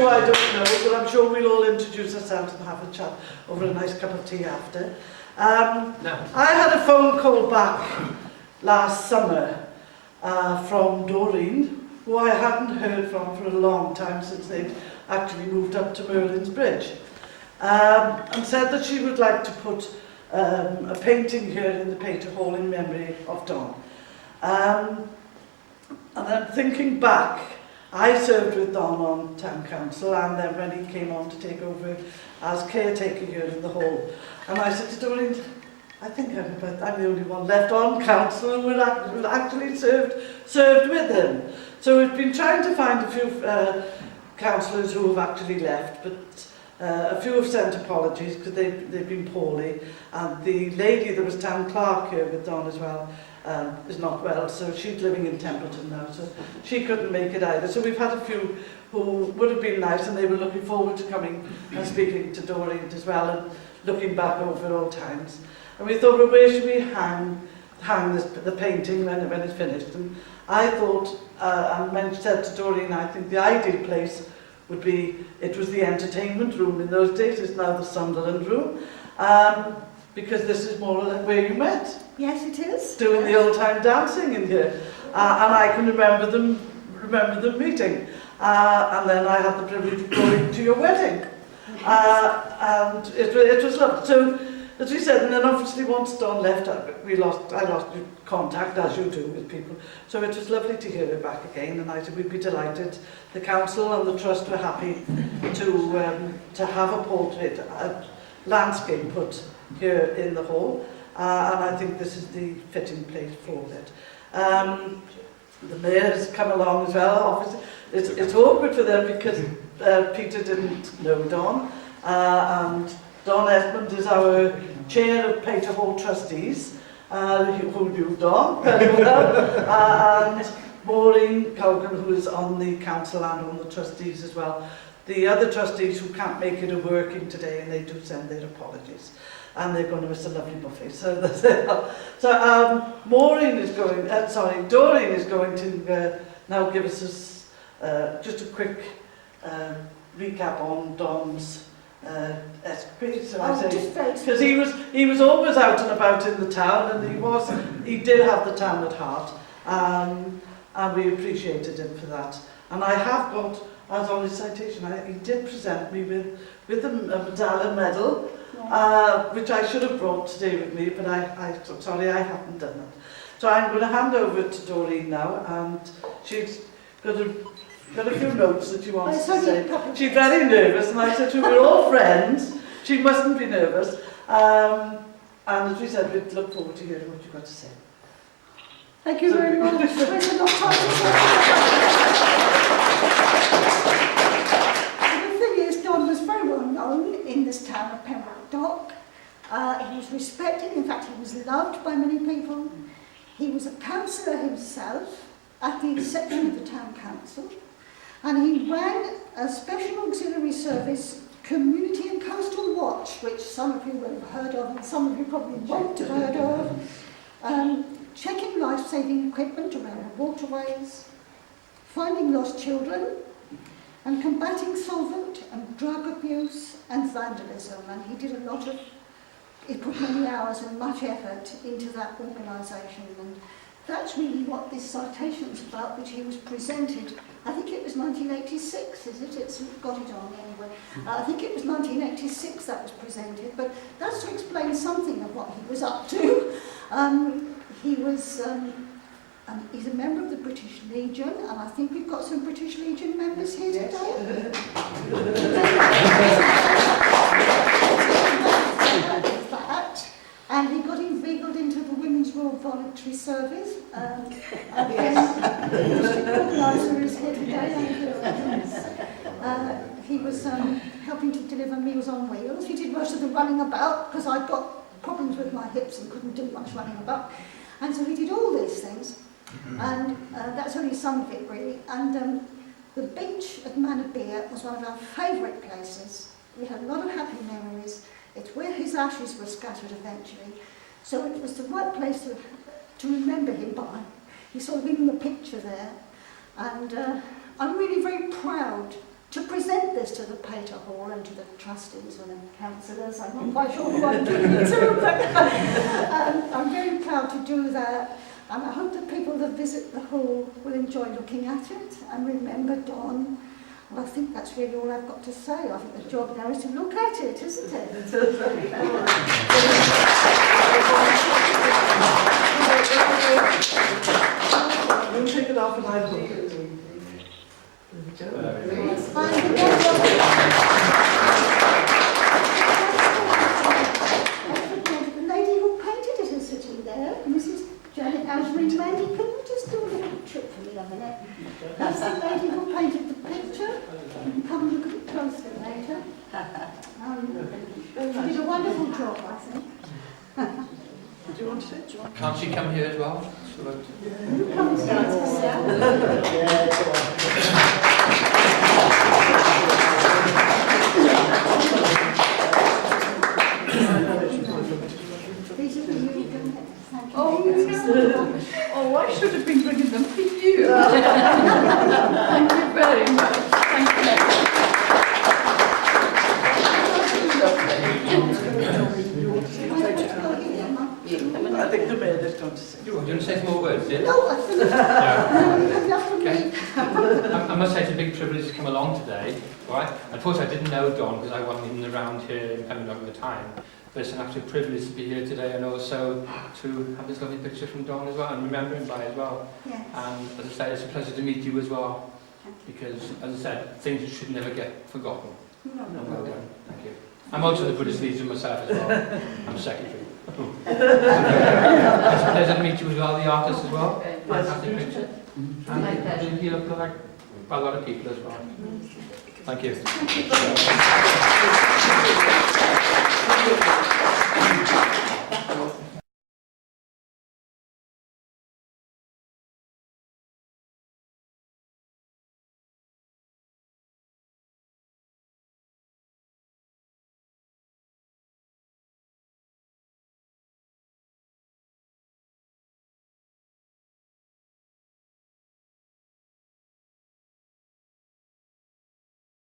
I don't know, but I'm sure we'll all introduce ourselves and have a chat over a nice cup of tea after. I had a phone call back last summer from Doreen, who I hadn't heard from for a long time since they'd actually moved up to Merlin's Bridge, and said that she would like to put a painting here in the Pater Hall in memory of Don. And then thinking back, I served with Don on town council, and then when he came on to take over as caretaker here in the hall, and I said to Doreen, I think I'm the only one left on council who actually served with him. So we've been trying to find a few councillors who have actually left, but a few have sent apologies because they've been poorly, and the lady that was town clerk here with Don as well is not well, so she's living in Templeton now, so she couldn't make it either. So we've had a few who would have been nice, and they were looking forward to coming and speaking to Doreen as well, and looking back over old times. And we thought, well, where should we hang the painting when it's finished? And I thought, and said to Doreen, I think the ideal place would be, it was the entertainment room in those days, it's now the Sunderland room, because this is more or less where you met. Yes, it is. Doing the old time dancing in here, and I can remember them meeting, and then I had the privilege of going to your wedding, and it was lovely. So, as we said, and then obviously once Don left, I lost contact, as you do, with people. So it was lovely to hear her back again, and I said we'd be delighted. The council and the trust were happy to have a portrait, a landscape put here in the hall, and I think this is the fitting place for it. The mayor has come along as well. Obviously, it's awkward for them because Peter didn't know Don, and Don Esmond is our chair of Pater Hall Trustees, who knew Don very well, and Maureen Colgan, who is on the council and on the trustees as well. The other trustees who can't make it are working today, and they do send their apologies. And they're going to miss a lovely buffet. So that's it. So Doreen is going to now give us just a quick recap on Don's escapades, because he was always out and about in the town, and he did have the town at heart, and we appreciated him for that. And I have got, as on his citation, he did present me with a medallion medal, which I should have brought today with me, but I'm sorry I haven't done that. So I'm going to hand over to Doreen now, and she's got a few notes that she wants to say. She's very nervous, and I said to her, we're all friends, she mustn't be nervous. And as we said, we'd look forward to hearing what you've got to say. Thank you very much. There's enough time to say. The thing is, Don was very well known in this town of Pembroke Dock. He was respected, in fact he was loved by many people. He was a councillor himself at the inception of the town council, and he ran a special auxiliary service, Community and Coastal Watch, which some of you will have heard of and some of you probably won't have heard of, checking life-saving equipment around the waterways, finding lost children, and combating solvent and drug abuse and vandalism. And he put many hours and much effort into that organisation, and that's really what this citation is about, which he was presented. I think it was 1986, is it? It's got it on anyway. I think it was 1986 that was presented, but that's to explain something of what he was up to. He's a member of the British Legion, and I think we've got some British Legion members here today. And he got inveigled into the Women's Royal Voluntary Service. And then the district organiser is here today. He was helping to deliver Meals on Wheels. He did most of the running about, because I've got problems with my hips and couldn't do much running about. And so he did all these things. And that's only some of it, really. And the beach at Manorbier was one of our favourite places. We had a lot of happy memories. It's where his ashes were scattered eventually. So it was the right place to remember him by. He's sort of in the picture there. And I'm really very proud to present this to the Pater Hall and to the trustees and the councillors. I'm not quite sure who I'm doing it to, but I'm very proud to do that. And I hope that people that visit the hall will enjoy looking at it and remember Don. And I think that's really all I've got to say. I think the job now is to look at it, isn't it? We'll take it off and I'll look. The lady who painted it is sitting there, Mrs. Janet Asbury. Mandy, can you just do a little trick for me a minute? That's the lady who painted the picture. You can come and look at it closer later. She did a wonderful job, I think. Do you want to sit? Can't she come here as well? You come and stand to Oh, oh, I should have been bringing them for you. Thank you very much. Thank you. I think the mayor is going to say. You want to say some more words, dear? No, I finished. Okay. I must say it's a big privilege to come along today, right? Unfortunately, I didn't know Don because I wasn't even around here in Pembroke at the time. But it's an absolute privilege to be here today and also to have this lovely picture from Don as well and remember him by as well. Yes. And as I said, it's a pleasure to meet you as well because, as I said, things should never get forgotten. No. And well done. Thank you. I'm also the British Legion myself as well. I'm secretary. It's a pleasure to meet you as well, the artist as well. Fantastic picture. And you look like a lot of people as well. Thank you.